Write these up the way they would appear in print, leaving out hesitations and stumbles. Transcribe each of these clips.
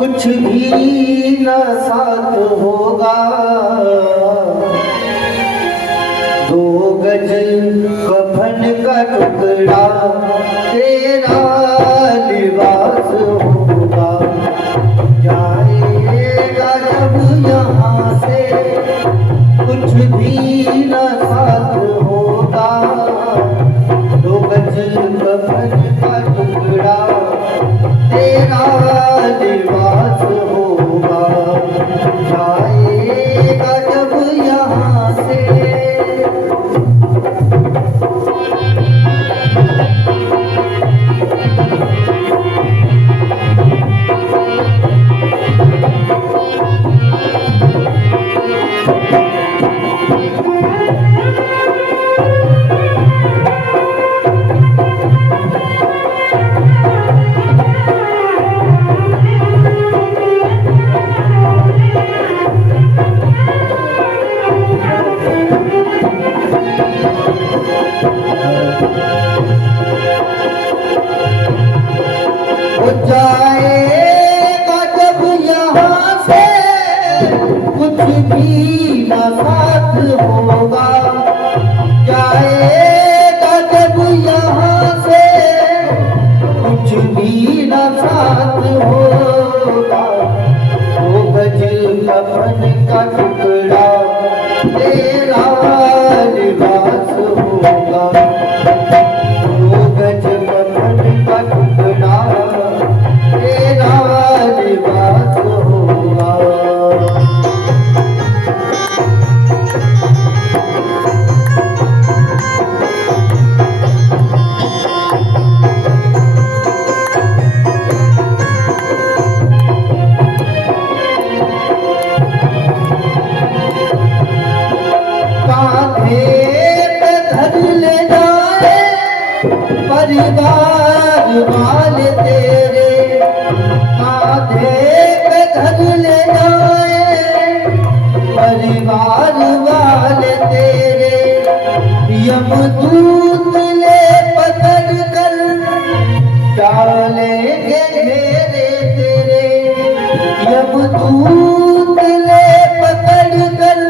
कुछ भी न साथ होगा। दो गज कफन का टुकड़ा तेरा लिबास होगा। जाएगा जब यहाँ से कुछ भी न साथ होगा। दो गज कफन का टुकड़ा तेरा लिबास होगा। जाएगा जब यहाँ से। जाएगा जब यहाँ से कुछ भी न साथ होगा। जाएगा जब यहाँ से कुछ भी न साथ होगा। वो गज कफन का टुकड़ा तेरा लिबास होगा। वो गज कफन का टुकड़ा तेरा लिबास होगा। कांधे पे धर ले जाए परिवार वाले तेरे। कांधे पे धर ले जाए परिवार वाले तेरे। यमदूत ले पकड़ कर डालेंगे घेरे तेरे। यमदूत ले पकड़ कर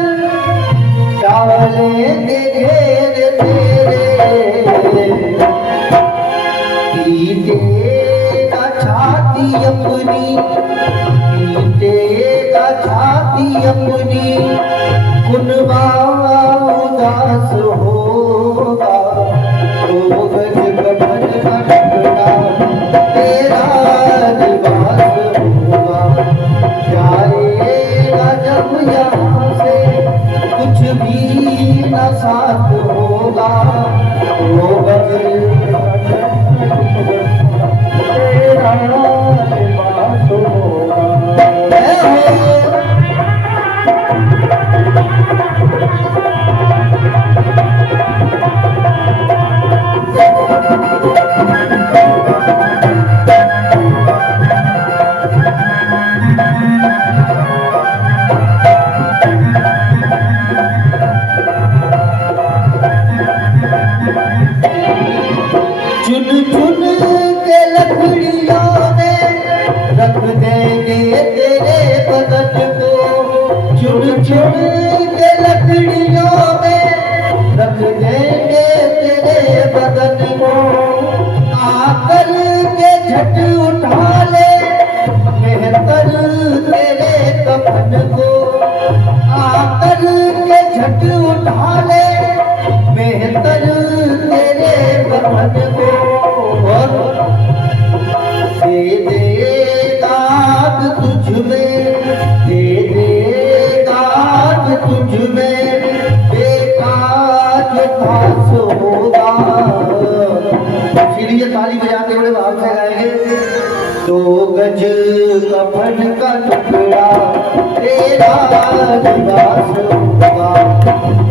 डालेंगे घेरे तेरे। पीटेगा छाती अपनी, पीटेगा छाती अपनी। कुनबा उदास होगा। दो गज कफन का टुकड़ा तेरा लिबास होगा। जाएगा जब यहाँ से कुछ भी न साथ होगा। वो गज तेरा लिबास होगा। चुन चुन के लकड़ियों में रख देंगे तेरे बदन को। चुन चुन के लकड़ियों में रख देंगे तेरे बदन को। आकर के झट उठा ले बेहतर तेरे कफन को। आकर के झट उठा ले बेहतर तेरे कफन को। दे दे दाग तुझ में, दे दे दाग तुझ में। बेटा जो खास होगा। इसीलिए ताली बजा के बड़े भाव से गाएंगे। दो गज कफन का टुकड़ा तेरा लिबास होगा।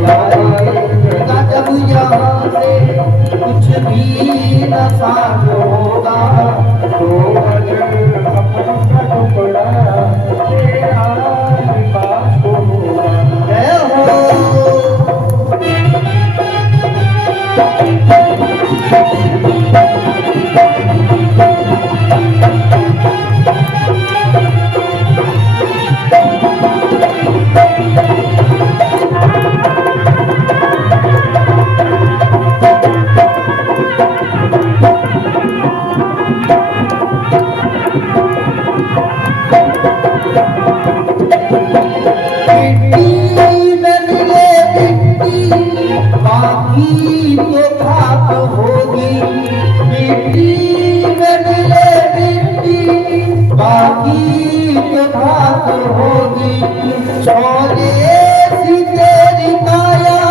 जाएगा जब यहाँ से कुछ भी न साथ होगा। दो गज कफन का टुकड़ा तेरा लिबास होगा। बाकी तो खाक होगी मिट्टी में मिले मिट्टी, बाकी तो खाक होगी सोने सी तेरी काया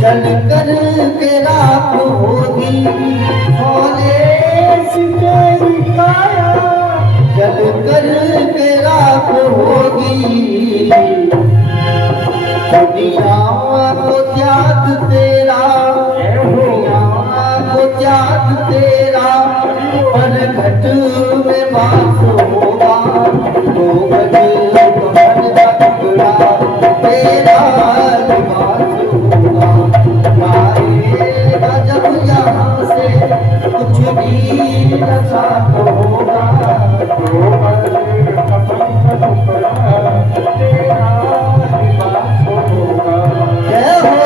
जल कर के राख होगी, सोने सी तेरी काया जल कर के राख होगी। दुनिया को त्याग तेरा, दुनिया को त्याग तेरा पर घट में वास होगा, तो गज कफन का टुकड़ा तेरा लिबास होगा। जाएगा जब यहाँ से कुछ भी न साथ होगा, तो गज कफन का टुकड़ा तेरा लिबास होगा। जय हो।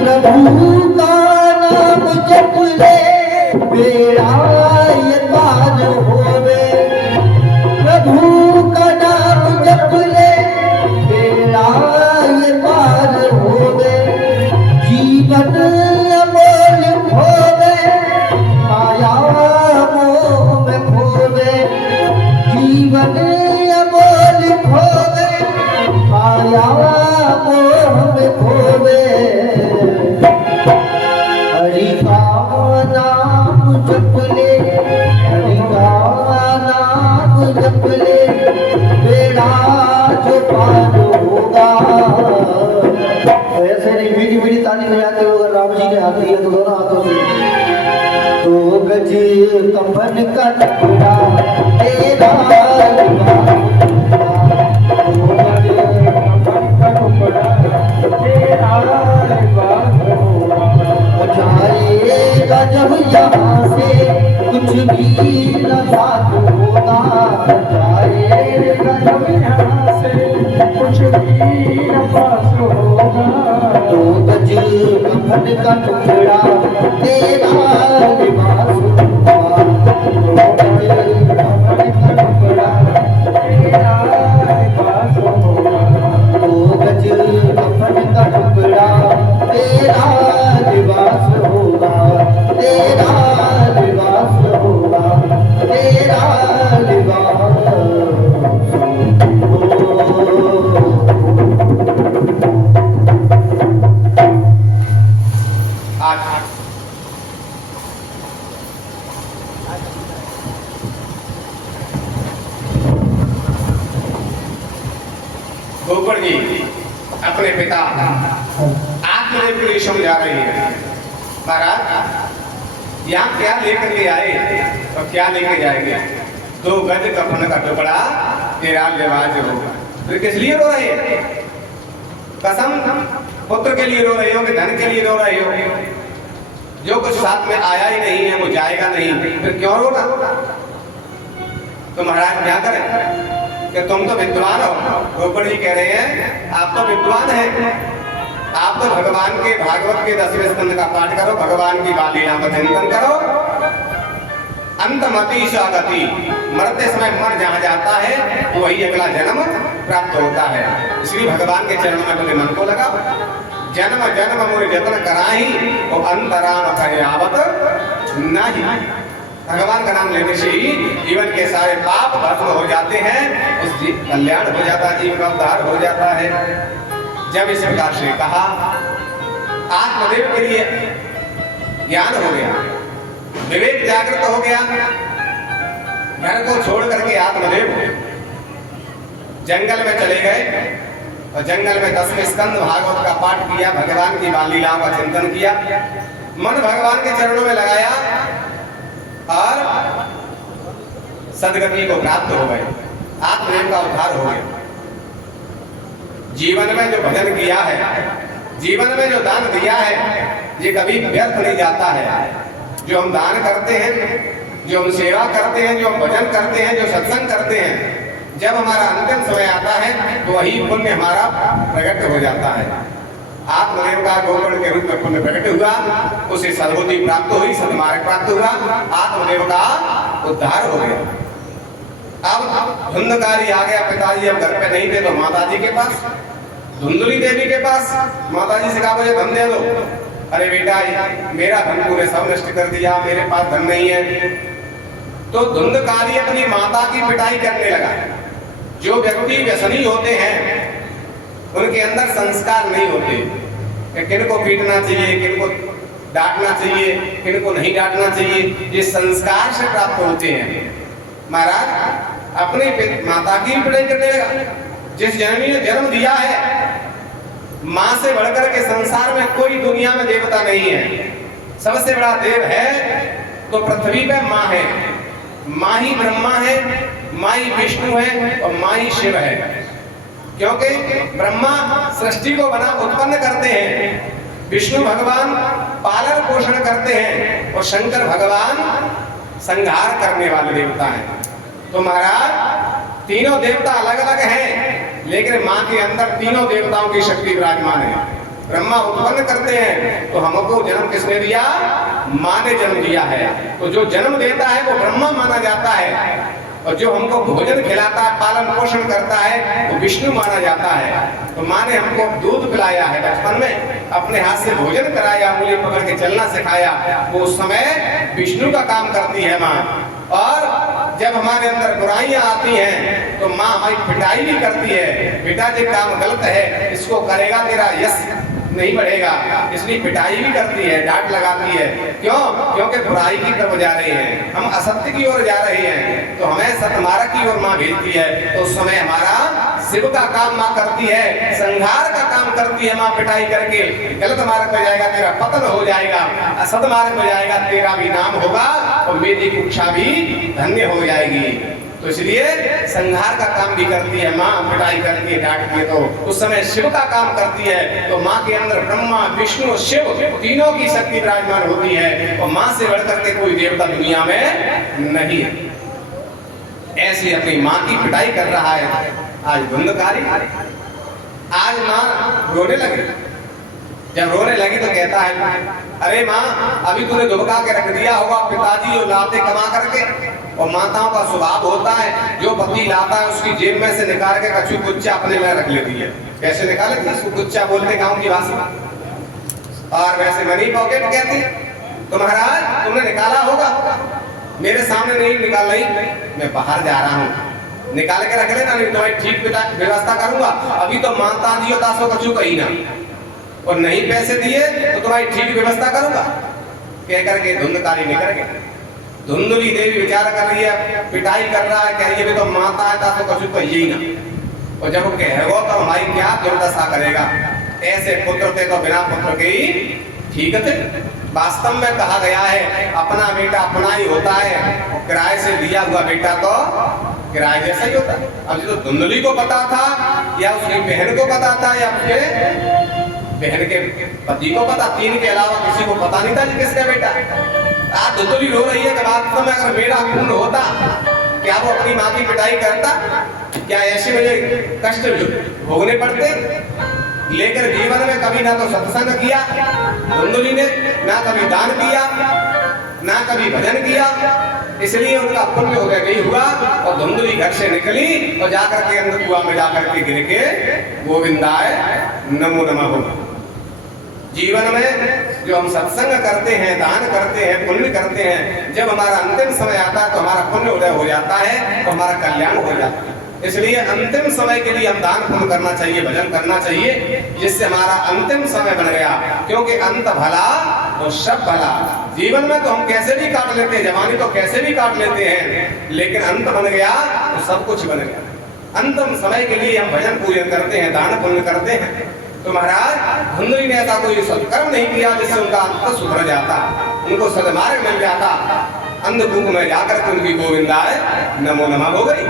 प्रभु का नाम जप ले बेड़ा ये पार होवे, प्रभु का नाम जप ले बेड़ा ये पार होवे। जीवन अमोल खोवे माया मोह में खोवे, जीवन अमोल खोवे माया मोह में खोवे। हरि का नाम जप ले, हरि का नाम जप ले बेड़ा जो पार होगा। तो ऐसे नहीं मीठी मीठी ताली बजाते हो, अगर राम जी ने हाथ दिया तो दोनों हाथों से। तो गज कफन का टुकड़ा तेरा लिबास होगा, तो गज कफन का टुकड़ा तेरा लिबास होगा। जाएगा जब यहाँ से कुछ भी न साथ होगा, जाएगा जब यहाँ से कुछ भी न पास होगा। तो गज कफन का टुकड़ा तेरा लिबास होगा, तो गज कफन का टुकड़ा तेरा लिबास होगा, तो गज कफन का टुकड़ा तेरा लिबास होगा, तेरा लिबास होगा, तेरा लिबास गोबर जी अपने पिता आत्मदेव के लिए समझा रही है। महाराज यहाँ क्या लेकर के आए और क्या लेके जाएंगे? 2 गज कफन का टुकड़ा तेरा लिबास होगा। तो किस लिए रो रहे हैं? कसम पुत्र के लिए रो रहे हो कि धन के लिए रो रहे हो? जो कुछ साथ में आया ही नहीं है वो जाएगा नहीं, फिर क्यों रोना? तो महाराज क्या करें कि तुम तो विद्वान हो। गोपर जी कह रहे हैं आप तो विद्वान हैं, आप तो भगवान के भागवत के 10वें स्कंद का पाठ करो, भगवान की बाल लीला का चिंतन करो। अंतमति स्वागति, मरते समय मर जहाँ जाता है वही अगला जन्म प्राप्त होता है। इसलिए भगवान के चरणों में अपने मन को लगा। जन्म जन्म मोर जतन कराही वो अंतराम कयावत नहीं। भगवान का नाम लेने से ही जीवन के सारे पाप भस्म हो जाते हैं, उस कल्याण हो जाता है, जीवन का उद्धार हो जाता है। जब इस प्रकार से कहा आत्मदेव के लिए ज्ञान हो गया, विवेक जागृत हो गया, घर को छोड़ करके आत्मदेव जंगल में चले गए और जंगल में 10वें स्कंद भागवत का पाठ किया, भगवान की बाल लीलाओं का चिंतन किया, मन भगवान के चरणों में लगाया और सदगति को प्राप्त हो गए, आत्मदेव का उद्धार हो गया। जीवन में जो भजन किया है, जीवन में जो दान दिया है, ये कभी व्यर्थ नहीं जाता है। जो हम दान करते हैं, जो हम सेवा करते हैं, जो हम भजन करते हैं, जो सत्संग करते हैं, जब हमारा अंतिम समय आता है तो वही पुण्य हमारा प्रकट हो जाता है। आत्मदेव का गोकर्ण के रूप में पुण्य प्रकट हुआ, उसे सद्बुद्धि प्राप्त हुई, सन्मार्ग प्राप्त हुआ, आत्मदेव का उद्धार हो गया। अब धुंधकारी आ गया, पिताजी अब घर पे नहीं थे तो माताजी के पास, धुंधली देवी के पास। माताजी से कहा मुझे धन दे दो। अरे बेटा मेरा धन तूने सब नष्ट कर दिया, मेरे पास धन नहीं है। तो धुंधकारी अपनी माता की पिटाई करने लगा। जो व्यक्ति व्यसनी होते हैं उनके अंदर संस्कार नहीं होते, किनको पीटना चाहिए, किनको डांटना चाहिए, किनको नहीं डांटना चाहिए, ये संस्कार से प्राप्त होते हैं। महाराज अपने माता की पिटाई करने लगा। जिस जननी ने जन्म दिया है, मां से बढ़कर के संसार में कोई दुनिया में देवता नहीं है। सबसे बड़ा देव है तो पृथ्वी पे मां है। मां ही ब्रह्मा है, मां ही विष्णु है और मां ही शिव है। क्योंकि ब्रह्मा सृष्टि को बना उत्पन्न करते हैं, विष्णु भगवान पालन पोषण करते हैं और शंकर भगवान संहार करने वाले देवता हैं। तो महाराज तीनों देवता अलग अलग हैं, लेकिन मां के अंदर तीनों देवताओं की शक्ति विराजमान है। ब्रह्मा उत्पन्न करते हैं तो हमको जन्म किसने दिया? मां ने जन्म दिया है। तो जो जन्म देता है वो ब्रह्मा माना जाता है, और जो हमको भोजन खिलाता है, पालन पोषण करता है, वो विष्णु माना जाता है। तो माँ ने हमको दूध पिलाया है बचपन में, अपने हाथ से भोजन कराया, उंगली पकड़ के चलना सिखाया, वो उस समय विष्णु का काम करती है माँ। और जब हमारे अंदर बुराइयां आती हैं तो माँ हमारी पिटाई भी करती है। बेटा ये काम गलत है, इसको करेगा तेरा यश नहीं बढ़ेगा, इसलिए पिटाई भी करती है, डांट लगाती है। क्यों? क्योंकि बुराई की तरफ जा रहे हैं, हम असत्य की ओर जा रहे हैं, तो हमें सतमार्ग की ओर माँ भेजती है। तो उस समय हमारा शिव का काम माँ करती है, संहार का काम करती है माँ, पिटाई करके। गलत मार्ग में जाएगा तेरा पतन हो जाएगा, असत मार्ग में जाएगा तेरा भी नाम होगा और मेरी कुक्षा भी धन्य हो जाएगी। तो इसलिए संहार का काम भी करती है माँ, पिटाई करती है, डांटती है। तो उस समय शिव का काम करती है। तो माँ के अंदर ब्रह्मा विष्णु शिव तीनों की शक्ति विराजमान होती है, और माँ से बढ़कर के कोई देवता दुनिया में नहीं है। ऐसी अपनी माँ की पिटाई कर रहा है आज धुंधकारी। आज माँ रोने लगी। जब रोने लगी तो कहता है, अरे माँ अभी तूने धुबका के रख दिया होगा, पिताजी जो लाते कमा करके, और माताओं का स्वभाव होता है जो पति लाता है उसकी जेब में से निकाल के कछु गुच्चा अपने में रख लेती है। कैसे निकालेती है? उसको गुच्चा बोलते गाँव की भाषा, और वैसे मनी पॉकेट कहती। तो महाराज तुमने निकाला होगा, मेरे सामने नहीं निकाल रही, मैं बाहर जा रहा हूँ, निकाल के रख लेना, नहीं तुम्हारी ठीक व्यवस्था करूंगा। अभी तो माता दियो तासो कछु कही ना, और नहीं पैसे दिए तो तुम्हारी ठीक व्यवस्था करूंगा। कह करके धुंधकारी निकल गए। धुंधली देवी विचार कर रही है, पिटाई कर रहा है, कह रही है तो माता है तासो कछु कहिए ही ना, और जब वो कहेगा तो हमारी क्या दुर्दशा करेगा। ऐसे पुत्र थे तो बिना पुत्र के ही ठीक थे। वास्तव में कहा गया है अपना बेटा अपना ही होता है, किराए से लिया हुआ बेटा तो किराए जैसा ही होता है। अब जो धुंधली को पता था, या उसकी बहन को पता था, या उसके बहन के पति को पता, तीन के अलावा किसी को पता नहीं था कि किसका बेटा। आज धुंधली रो रही है कि वास्तव में अगर मेरा खून होता क्या वो अपनी माँ की पिटाई करता? क्या ऐसे मुझे कष्ट भोगने पड़ते? लेकर जीवन में कभी ना तो सत्संग किया धुंधली ने, ना कभी दान किया, ना कभी भजन किया, इसलिए उनका पुण्य उदय नहीं हुआ। और धुंधली घर से निकली और जाकर के अंदर कुआं में जाकर के गिर के गोविंदाय नमो नमः बोला। जीवन में जो हम सत्संग करते हैं, दान करते हैं, पुण्य करते हैं, जब हमारा अंतिम समय आता है तो हमारा पुण्य उदय हो जाता है, तो हमारा कल्याण हो जाता है। इसलिए अंतिम समय के लिए हम दान पुण्य करना चाहिए, भजन करना चाहिए, जिससे हमारा अंतिम समय बन गया। क्योंकि अंत भला तो सब भला। जीवन में तो हम कैसे भी काट लेते हैं, जवानी तो कैसे भी काट लेते हैं, लेकिन अंत बन गया तो सब कुछ बन गया। अंतिम समय के लिए हम भजन पूजन करते हैं, दान पुण्य करते हैं। तो महाराज धुंधली ने ऐसा कोई सत्कर्म नहीं किया जिससे उनका अंत सुधर जाता, उनको सदमार्ग मिल जाता। अंधकूप में जाकर के उनकी गोविंदाय नमो नमः हो गई।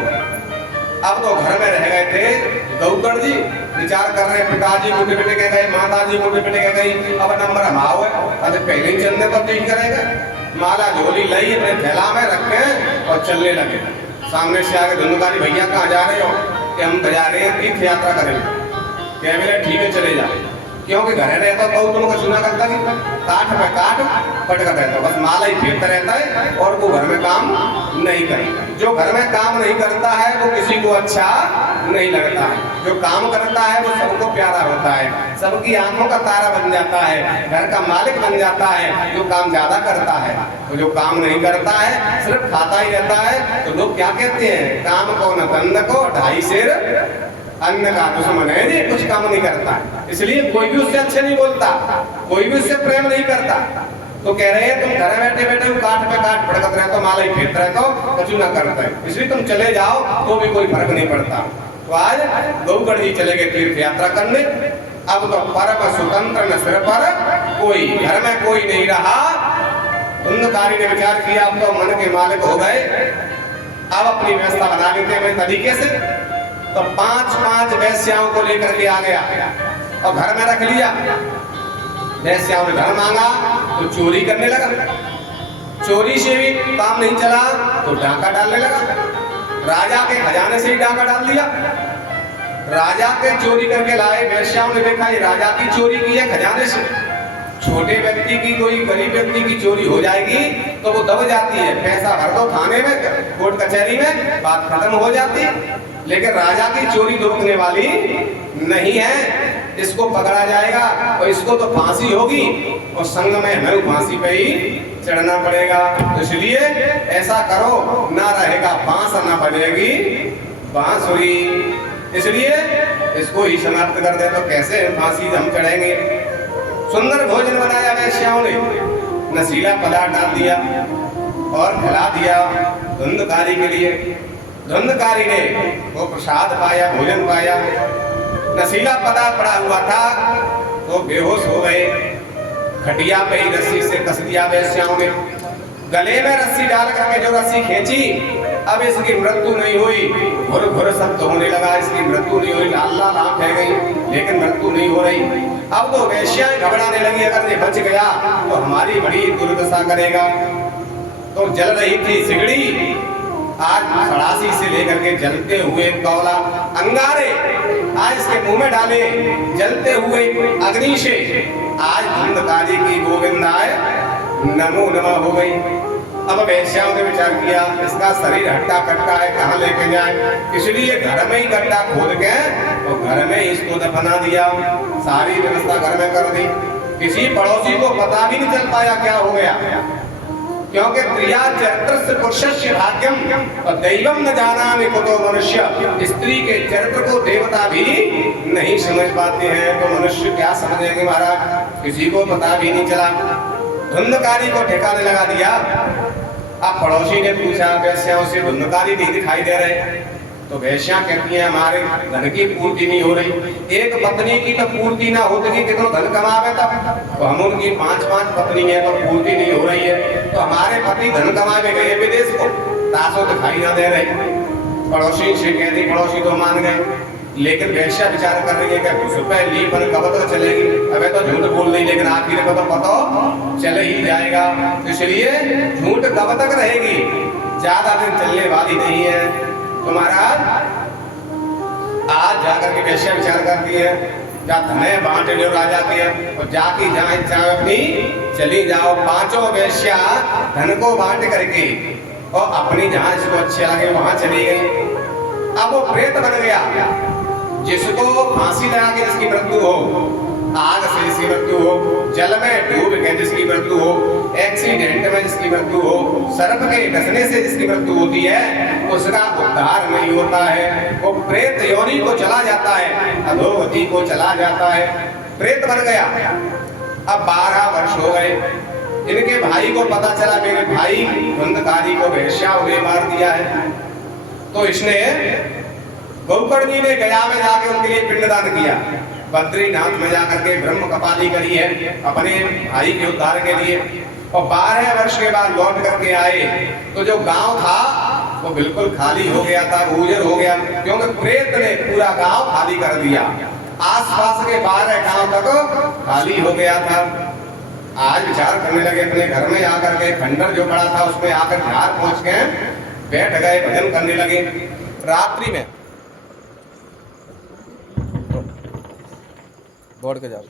अब तो घर में रह गए थे गौकर्ण जी, विचार कर रहे पिताजी को पिटे के गए, माताजी को पिटे के गई, अब नंबर हमाओ है, अरे पहले ही चलने तो ठीक करेगा। माला झोली लाई अपने थैला में रखे और चलने लगे। सामने से आगे धुंधकारी, भैया कहाँ जा रहे हो? कि हम जा रहे हैं तीर्थ यात्रा करेंगे। क्या बोले ठीक है चले जाओ, क्योंकि घर रहता तो तुमको सुना करता कि काठ पे काठ पटका रहता, बस माला ही फेंकता रहता है और वो घर में काम नहीं करता। जो घर में काम नहीं करता है वो किसी को अच्छा नहीं लगता है, जो काम करता है वो सबको प्यारा होता है, सबकी आंखों का तारा बन जाता है, घर का मालिक बन जाता है। जो काम ज्यादा करता है, तो जो काम नहीं करता है सिर्फ खाता ही रहता है, तो लोग क्या कहते हैं, काम को न तन्न को ढाई शेर अन्न का दुश्मन है जी, कुछ काम नहीं करता। इसलिए कोई भी उससे अच्छे नहीं बोलता, कोई भी उससे प्रेम नहीं करता। तो कह रहे हैं तुम घर बैठे बैठे काठ पे काठ पड़कत रहे तो माला ही फेंकत रहे तो कुछ ना करता है, इसलिए तुम चले जाओ तो भी कोई फर्क नहीं पड़ता। तो आज गौकर्ण जी चले गए तीर्थ यात्रा करने। अब तो परम स्वतंत्र न सिर पर कोई, घर में कोई नहीं रहा। धुंधकारी ने विचार किया अब तो मन के मालिक हो गए, अब अपनी व्यवस्था बना लेते हैं तरीके से। तो 5-5 वेश्याओं को लेकर के आ गया और घर में रख लिया। वेश्याओं ने धन मांगा तो चोरी करने लगा, चोरी से भी काम नहीं चला तो डाका डालने लगा। राजा के खजाने से ही डाका डाल दिया। राजा के चोरी करके लाए, वेश्याओं ने देखा ये राजा की चोरी की है खजाने से। छोटे व्यक्ति की, कोई गरीब व्यक्ति की चोरी हो जाएगी तो वो दब जाती है, पैसा भर दो थाने में, कोर्ट कचहरी में, बात खत्म हो जाती है। लेकिन राजा की चोरी रोकने वाली नहीं है, इसको पकड़ा जाएगा और इसको तो फांसी होगी और संग में हमें फांसी पे ही चढ़ना पड़ेगा। तो इसलिए ऐसा करो, ना रहेगा बांस ना बजेगी बांसुरी, इसलिए इसको ही समाप्त कर दे। तो कैसे फांसी हम चढ़ेंगे? सुंदर भोजन बनाया वेश्याओं ने, नशीला पदार्थ डाल दिया और खिला दिया धुंधकारी के लिए। धुंधकारी ने वो प्रसाद पाया, भोजन पाया, नशीला पदार्थ पड़ा हुआ था तो बेहोश हो गए। खटिया पे ही रस्सी से कस दिया वेश्याओं ने, गले में रस्सी डाल करके जो रस्सी खींची, अब इसकी मृत्यु नहीं हुई। घुर घुर शब्द होने लगा, इसकी मृत्यु नहीं हुई, लाल लाल आंख है गई, लेकिन मृत्यु नहीं हो रही। अब तो वेश्याएं घबराने लगी, अगर ये बच गया तो हमारी बड़ी दुर्दशा करेगा। तो जल रही थी सिगड़ी, आज खड़ासी से लेकर के जलते हुए कोयला अंगारे आज इसके मुंह में डाले, जलते हुए अग्नि से आज धुंधकारी की गोविंदाय नमो नमः हो गई। अब वेश्याओं ने विचार किया इसका शरीर हट्टा कट्टा है, कहाँ लेके जाए, इसलिए घर में ही गड्ढा खोद के तो घर में ही इसको दफना दिया। सारी व्यवस्था घर में कर दी, किसी पड़ोसी को पता भी नहीं चल पाया क्या हो गया, क्योंकि त्रिया चरित्र पुरुषस्य भाग्यम और दैवम न जानामि कुतो मनुष्य। स्त्री के चरित्र को देवता भी नहीं समझ पाते हैं, तो मनुष्य क्या समझेंगे महाराज, किसी को पता भी नहीं चला। धुंधकारी को ठिकाने लगा दिया। अब पड़ोसी ने पूछा वेश्याओं से, धुंधकारी नहीं दिखाई दे रहे? तो वेश्या कहती है हमारे धन की पूर्ति नहीं हो रही। एक पत्नी की तो पूर्ति ना होती कि कितना धन कमावे तब, तो हम उनकी 5-5 पत्नी है तो पूर्ति नहीं हो रही है, तो हमारे पति धन कमावे गए विदेश को, तासो दिखाई ना दे रहे। पड़ोसी से कहती, पड़ोसी तो मान गए, लेकिन वेश्या विचार कर रही है कि सुपह लीपन कब तक चलेगी, अबे तो झूठ बोल रही, लेकिन आखिर को तो पता चले ही जाएगा, इसलिए झूठ कब तक रहेगी, ज्यादा दिन चलने वाली नहीं है। तो महाराज आज जाकर के वेश्या विचार करती है, जा धने बांटे जो राजा के, और जाके जहाँ इच्छा अपनी चली जाओ। 5 वेश्या धन को बांट करके और अपनी जहाँ इसको अच्छे लगे वहां चली गई। अब वो प्रेत बन गया, जिसको फांसी लगा के जिसकी मृत्यु हो, आग से जिसकी मृत्यु हो, जल में डूब के जिसकी मृत्यु हो, एक्सीडेंट में जिसकी मृत्यु हो, सर्प के डसने से जिसकी मृत्यु होती है, उसका उद्धार नहीं होता है, वो प्रेत योनि को चला जाता है, अधोगति को चला जाता है, प्रेत बन गया। अब 12 वर्ष हो गए, इनके भाई को पता चला मेरे भाई धुंधकारी को वेश्या ने मार दिया है। तो इसने गौकर्ण जी ने गया में जाके उनके लिए पिंडदान किया, बद्रीनाथ में जाकर के ब्रह्म कपाली करी है अपने भाई के उद्धार के लिए। और 12 वर्ष के बाद लौट करके आए तो जो गांव था वो बिल्कुल खाली हो गया था, उजर हो गया, क्योंकि प्रेत ने पूरा गांव खाली कर दिया। आसपास के 12 गांव तक खाली हो गया था। आज विचार करने लगे अपने घर में आकर के, खंडर जो पड़ा था उसमें आकर झार पहुंच के बैठ गए, भजन करने लगे। रात्रि में दौड़ के जाओ।